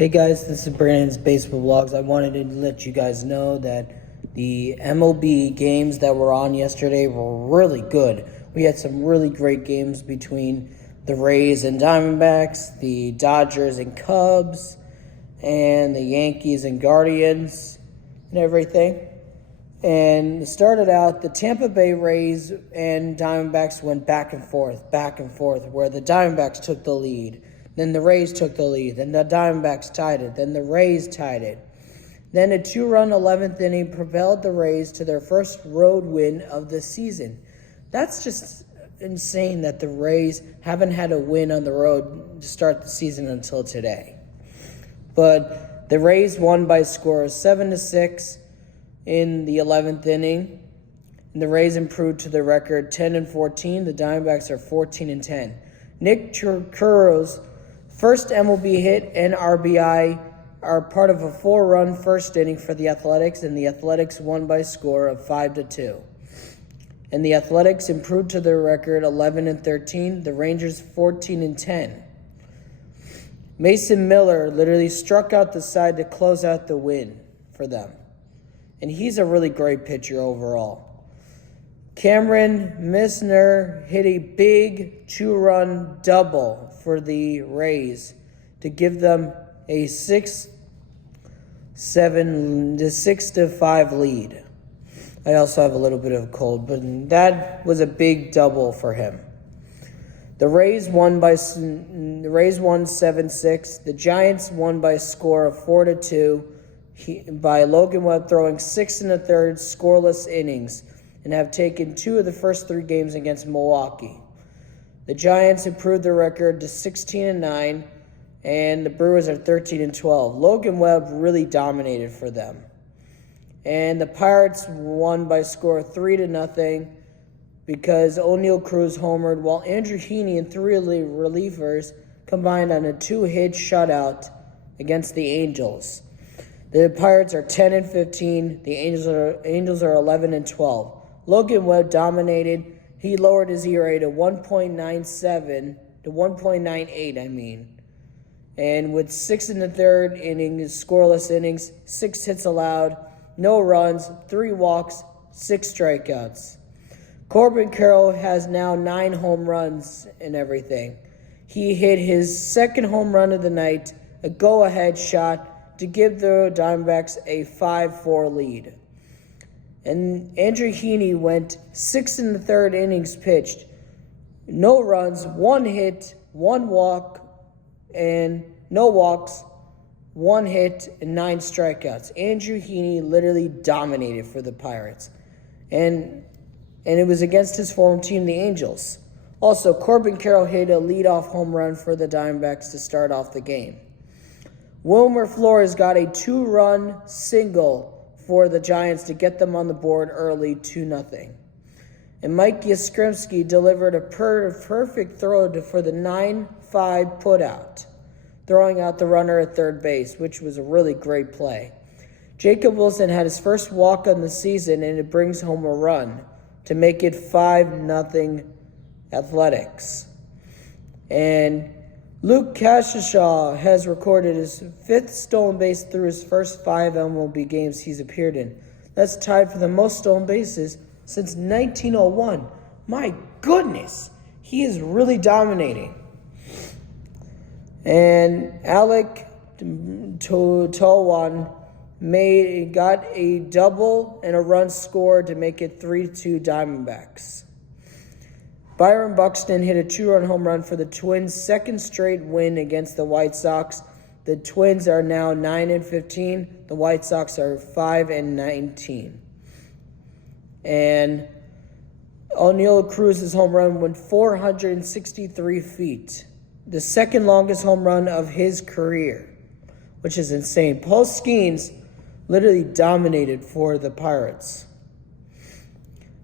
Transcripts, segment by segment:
Hey guys, this is Brandon's Baseball Vlogs. I wanted to let you guys know that the MLB games that were on yesterday were really good. We had some really great games between the Rays and Diamondbacks, the Dodgers and Cubs, and the Yankees and Guardians and everything. And it started out, the Tampa Bay Rays and Diamondbacks went back and forth, where the Diamondbacks took the lead. Then the Rays took the lead. Then the Diamondbacks tied it. Then the Rays tied it. Then a two-run 11th inning propelled the Rays to their first road win of the season. That's just insane that the Rays haven't had a win on the road to start the season until today. But the Rays won by a score of 7-6 in the 11th inning. And the Rays improved to the record 10-14. The Diamondbacks are 14-10. Nick Churro's first MLB hit and RBI are part of a 4-run first inning for the Athletics, and the Athletics won by a score of 5-2. And the Athletics improved to their record 11-13. The Rangers 14-10. Mason Miller literally struck out the side to close out the win for them, and he's a really great pitcher overall. Cameron Misner hit a big 2-run double for the Rays to give them a 6-5 lead. I also have a little bit of a cold, but that was a big double for him. The Rays won 7-6. The Giants won by a score of 4-2 by Logan Webb throwing 6 1/3 scoreless innings, and have taken 2 of the first 3 games against Milwaukee. The Giants improved their record to 16-9, and the Brewers are 13-12. Logan Webb really dominated for them. And the Pirates won by a score of 3-0 because O'Neal Cruz homered, while Andrew Heaney and 3 relievers combined on a 2-hit shutout against the Angels. The Pirates are 10-15. The Angels are 11-12. Logan Webb dominated. He lowered his ERA to 1.98, And with 6 1/3 innings, scoreless innings, 6 hits allowed, no runs, 3 walks, 6 strikeouts. Corbin Carroll has now 9 home runs and everything. He hit his second home run of the night, a go-ahead shot to give the Diamondbacks a 5-4 lead. And Andrew Heaney went 6 1/3 innings pitched, no runs, 1 hit, 1 walk, and no walks, 1 hit, and 9 strikeouts. Andrew Heaney literally dominated for the Pirates, and it was against his former team, the Angels. Also, Corbin Carroll hit a leadoff home run for the Diamondbacks to start off the game. Wilmer Flores got a 2-run single for the Giants to get them on the board early, 2-0. And Mike Yastrzemski delivered a perfect throw for the 9-5 putout, throwing out the runner at third base, which was a really great play. Jacob Wilson had his first walk on the season, and it brings home a run to make it 5-0 Athletics. And Luke Cashishaw has recorded his 5th stolen base through his first 5 MLB games he's appeared in. That's tied for the most stolen bases since 1901. My goodness, he is really dominating. And Alec Towan got a double and a run scored to make it 3-2 Diamondbacks. Byron Buxton hit a 2-run home run for the Twins' second straight win against the White Sox. The Twins are now 9-15. The White Sox are 5-19. And O'Neal Cruz's home run went 463 feet, the second longest home run of his career, which is insane. Paul Skeens literally dominated for the Pirates.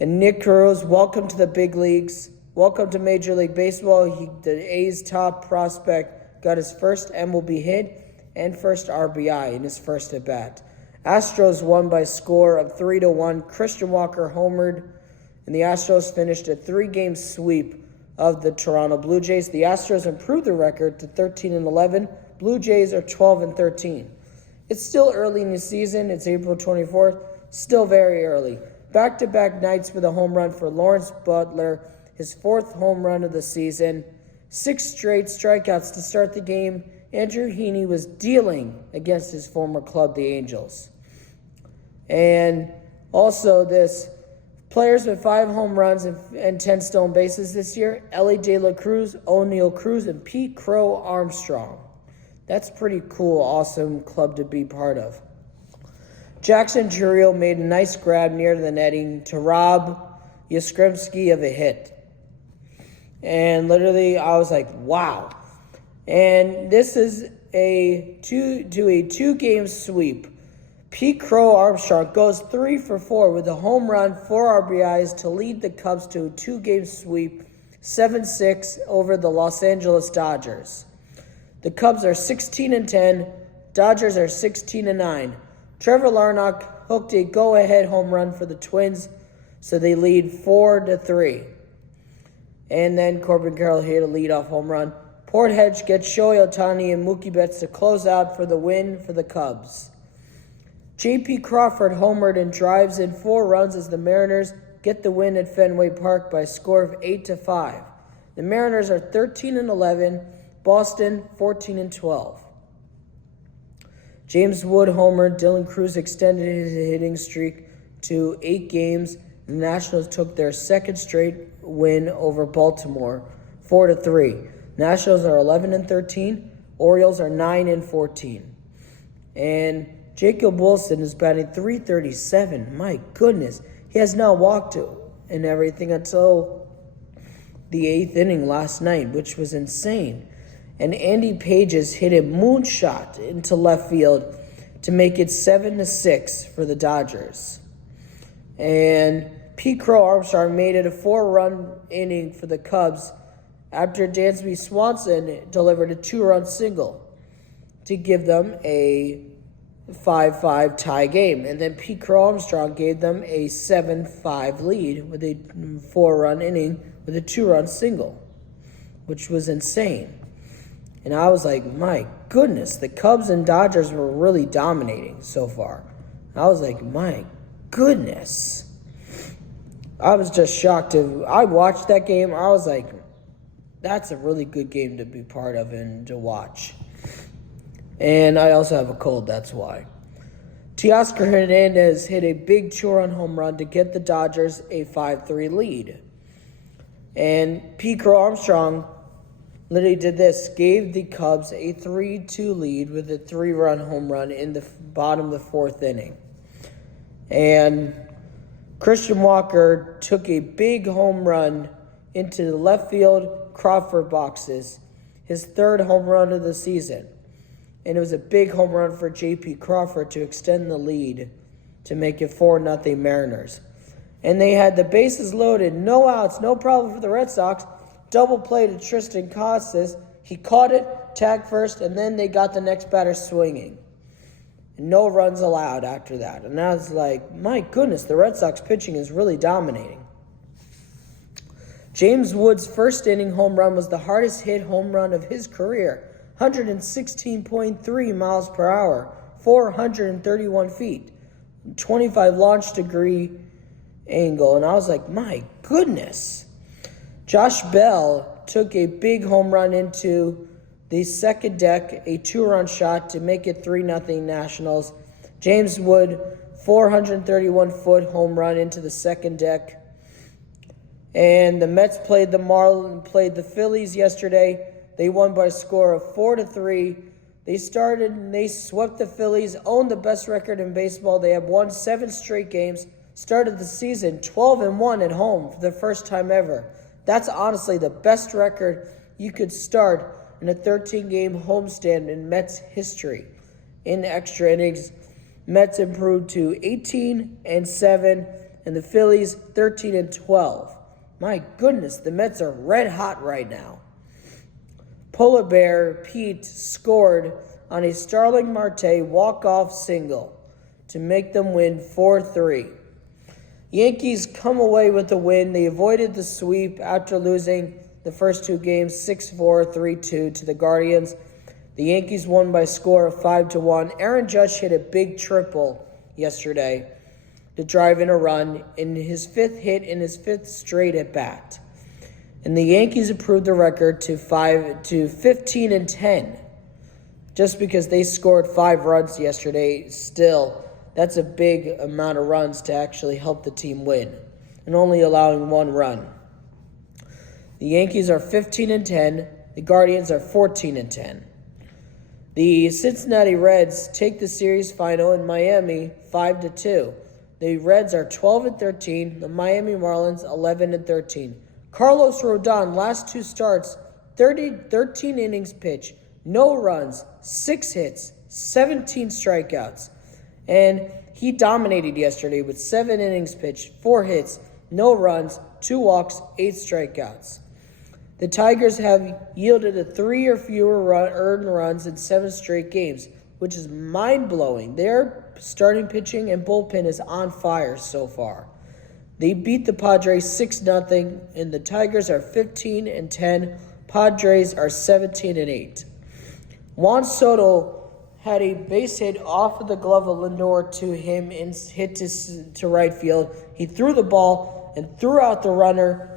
And Nick Churro, welcome to the big leagues. Welcome to Major League Baseball. The A's top prospect, got his first MLB hit and first RBI in his first at-bat. Astros won by a score of 3-1. Christian Walker homered, and the Astros finished a 3-game sweep of the Toronto Blue Jays. The Astros improved their record to 13-11 Blue Jays are 12-13. It's still early in the season. It's April 24th. Still very early. Back-to-back nights with a home run for Lawrence Butler, his 4th home run of the season. 6 straight strikeouts to start the game. Andrew Heaney was dealing against his former club, the Angels. And also this players with 5 home runs and 10 stolen bases this year: Ellie De La Cruz, O'Neal Cruz, and Pete Crow Armstrong. That's pretty cool, awesome club to be part of. Jackson Chourio made a nice grab near the netting to rob Yastrzemski of a hit. And literally, I was like, wow. And this is a 2-game sweep. Pete Crow Armstrong goes 3 for 4 with a home run, 4 RBIs to lead the Cubs to a 2-game sweep, 7-6 over the Los Angeles Dodgers. The Cubs are 16-10. Dodgers are 16-9. Trevor Larnach hooked a go-ahead home run for the Twins, so they lead 4-3. And then Corbin Carroll hit a leadoff home run. Portedge gets Shohei Ohtani and Mookie Betts to close out for the win for the Cubs. J.P. Crawford homered and drives in 4 runs as the Mariners get the win at Fenway Park by a score of 8-5. The Mariners are 13-11, Boston 14-12. James Wood homered. Dylan Cruz extended his hitting streak to 8 games. The Nationals took their 2nd straight win over Baltimore, 4-3. Nationals are 11-13. Orioles are 9-14. And Jacob Wilson is batting .337. My goodness. He has not walked and everything until the 8th inning last night, which was insane. And Andy Pages hit a moonshot into left field to make it 7-6 for the Dodgers. And Pete Crow Armstrong made it a 4-run inning for the Cubs after Dansby Swanson delivered a 2-run single to give them a 5-5 tie game. And then Pete Crow Armstrong gave them a 7-5 lead with a 4-run inning with a 2-run single, which was insane. And I was like, my goodness, the Cubs and Dodgers were really dominating so far. I was like, my goodness. I was just shocked. I watched that game. I was like, that's a really good game to be part of and to watch. And I also have a cold, that's why. Teoscar Hernandez hit a big 2-run home run to get the Dodgers a 5-3 lead. And Pete Crow Armstrong literally did this, gave the Cubs a 3-2 lead with a 3-run home run in the bottom of the 4th inning. And Christian Walker took a big home run into the left field Crawford boxes, his 3rd home run of the season. And it was a big home run for J.P. Crawford to extend the lead to make it 4-0 Mariners. And they had the bases loaded, no outs, no problem for the Red Sox. Double play to Tristan Casas. He caught it, tagged first, and then they got the next batter swinging. No runs allowed after that. And I was like, my goodness, the Red Sox pitching is really dominating. James Wood's 1st inning home run was the hardest hit home run of his career. 116.3 miles per hour, 431 feet, 25 launch degree angle. And I was like, my goodness. Josh Bell took a big home run into the 2nd deck, a 2-run shot to make it 3-0 Nationals. James Wood, 431-foot home run into the 2nd deck. And the Mets played the Phillies yesterday. They won by a score of 4-3. They swept the Phillies, owned the best record in baseball. They have won 7 straight games, started the season 12-1 at home for the first time ever. That's honestly the best record you could start in a 13-game homestand in Mets history. In extra innings, Mets improved to 18-7, and the Phillies 13-12. My goodness, the Mets are red hot right now. Polar Bear Pete scored on a Starling Marte walk-off single to make them win 4-3. Yankees come away with the win. They avoided the sweep after losing the first 2 games 6-4, 3-2 to the Guardians. The Yankees won by a score of 5-1. Aaron Judge hit a big triple yesterday to drive in a run in his 5th hit in his 5th straight at bat. And the Yankees improved the record to 15-10. Just because they scored 5 runs yesterday, still, that's a big amount of runs to actually help the team win, and only allowing 1 run. The Yankees are 15-10. The Guardians are 14-10. The Cincinnati Reds take the series final in Miami 5-2. The Reds are 12-13. The Miami Marlins 11-13. Carlos Rodon, last 2 starts, 13 innings pitched, no runs, 6 hits, 17 strikeouts. And he dominated yesterday with 7 innings pitched, 4 hits, no runs, 2 walks, 8 strikeouts. The Tigers have yielded a 3 or fewer earned runs in 7 straight games, which is mind-blowing. Their starting pitching and bullpen is on fire so far. They beat the Padres 6-0, and the Tigers are 15-10. Padres are 17-8. Juan Soto had a base hit off of the glove of Lindor to him and hit to right field. He threw the ball and threw out the runner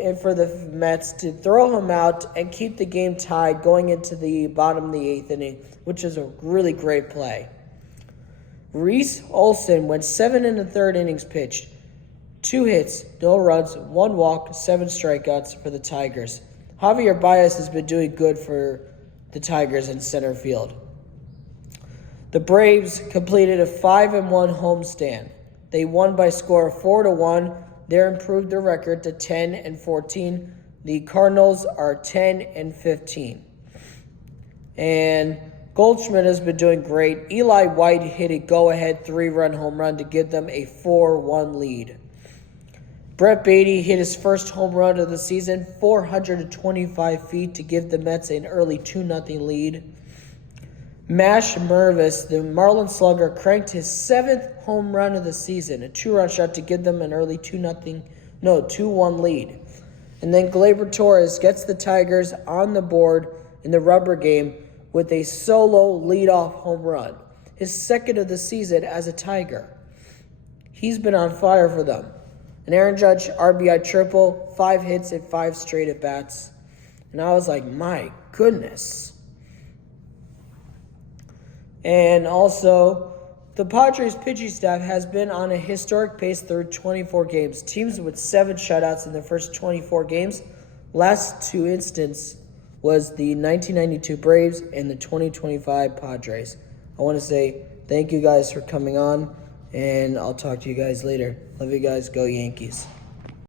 and for the Mets to throw him out and keep the game tied going into the bottom of the 8th inning, which is a really great play. Reese Olson went 7 1/3 innings pitched, 2 hits, no runs, 1 walk, 7 strikeouts for the Tigers. Javier Baez has been doing good for the Tigers in center field. The Braves completed a 5-1 homestand. They won by a score of 4-1. They improved their record to 10-14. The Cardinals are 10-15. And Goldschmidt has been doing great. Eli White hit a go-ahead 3-run home run to give them a 4-1 lead. Brett Beatty hit his first home run of the season, 425 feet, to give the Mets an early 2-0 lead. Mash Mervis, the Marlins slugger, cranked his 7th home run of the season, a 2-run shot to give them an early 2-1 lead. And then Gleyber Torres gets the Tigers on the board in the rubber game with a solo leadoff home run, his 2nd of the season as a Tiger. He's been on fire for them. And Aaron Judge, RBI triple, 5 hits at 5 straight at-bats. And I was like, my goodness. And also, the Padres pitching staff has been on a historic pace through 24 games. Teams with 7 shutouts in the first 24 games. Last 2 instances was the 1992 Braves and the 2025 Padres. I want to say thank you guys for coming on, and I'll talk to you guys later. Love you guys. Go Yankees.